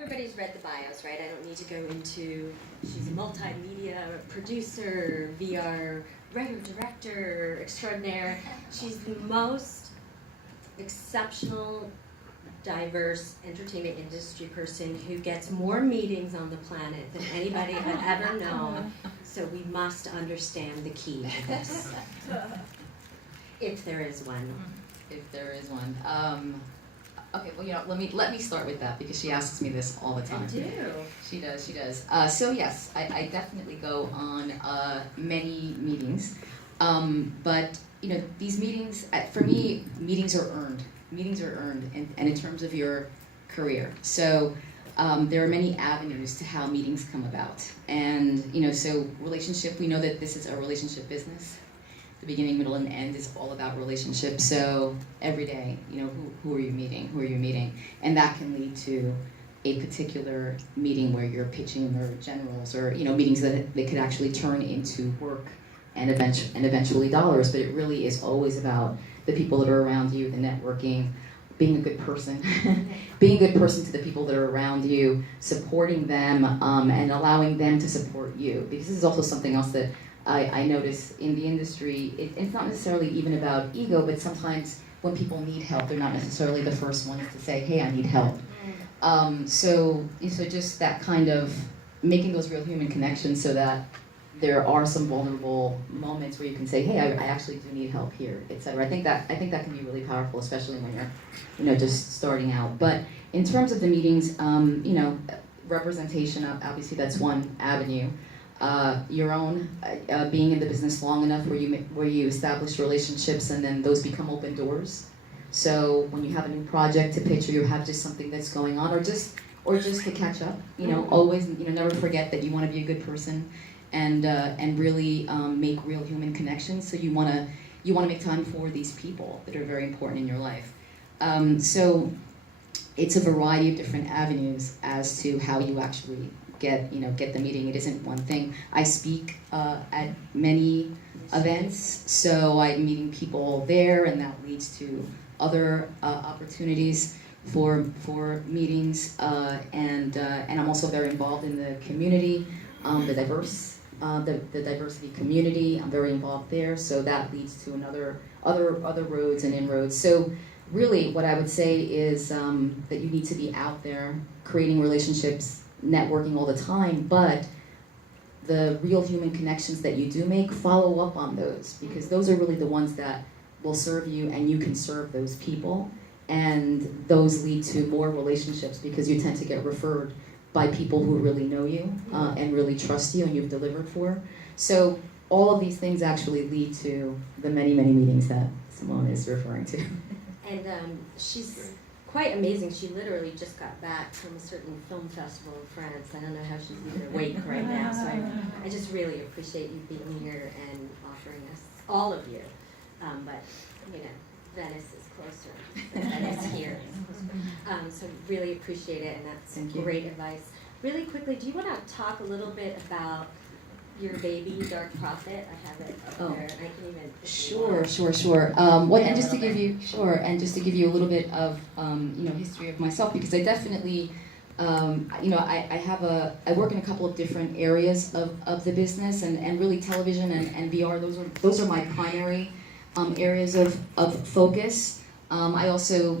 Everybody's read the bios, right? I don't need to go into, she's a multimedia producer, VR writer, director extraordinaire. She's the most exceptional, diverse entertainment industry person who gets more meetings on the planet than anybody I've ever known. So we must understand the key to this, if there is one. If there is one. Okay, well, let me start with that because she asks me this all the time. I do. She does. So yes, I definitely go on many meetings, but these meetings, for me, meetings are earned. Meetings are earned, and in terms of your career. So there are many avenues to how meetings come about, and so relationship. We know that this is a relationship business. The beginning, middle, and end is all about relationships. So every day, who are you meeting? Who are you meeting? And that can lead to a particular meeting where you're pitching or generals, or meetings that they could actually turn into work and eventually dollars. But it really is always about the people that are around you, the networking, being a good person, being a good person to the people that are around you, supporting them, and allowing them to support you. Because this is also something else that I notice in the industry. It's not necessarily even about ego, but sometimes when people need help, they're not necessarily the first ones to say, hey, I need help. So just that kind of making those real human connections so that there are some vulnerable moments where you can say, hey, I actually do need help here, etc. I think that can be really powerful, especially when you're just starting out. But in terms of the meetings, representation, obviously that's one avenue. Your own, being in the business long enough where you establish relationships and then those become open doors. So when you have a new project to pitch, or you have just something that's going on, or just to catch up, always never forget that you want to be a good person and really make real human connections. So you want to make time for these people that are very important in your life. So it's a variety of different avenues as to how you actually get the meeting. It isn't one thing. I speak at many events, so I'm meeting people there, and that leads to other opportunities for meetings. And I'm also very involved in the community, the diversity community. I'm very involved there, so that leads to other roads and inroads. So really, what I would say is that you need to be out there creating relationships, networking all the time, but the real human connections that you do make, follow up on those, because those are really the ones that will serve you, and you can serve those people, and those lead to more relationships because you tend to get referred by people who really know you and really trust you and you've delivered for. So all of these things actually lead to the many, many meetings that Simone is referring to. And she's quite amazing. She literally just got back from a certain film festival in France. I don't know how she's even awake right now. So I just really appreciate you being here and offering us, all of you. But, Venice is closer than Venice here. So really appreciate it, and that's great advice. Really quickly, do you want to talk a little bit about your baby, Dark Prophet? I have it up there, and I can even... Sure. And just to give you a little bit of history of myself, because I definitely I work in a couple of different areas of the business, and really television and VR. Those are my primary areas of focus. I also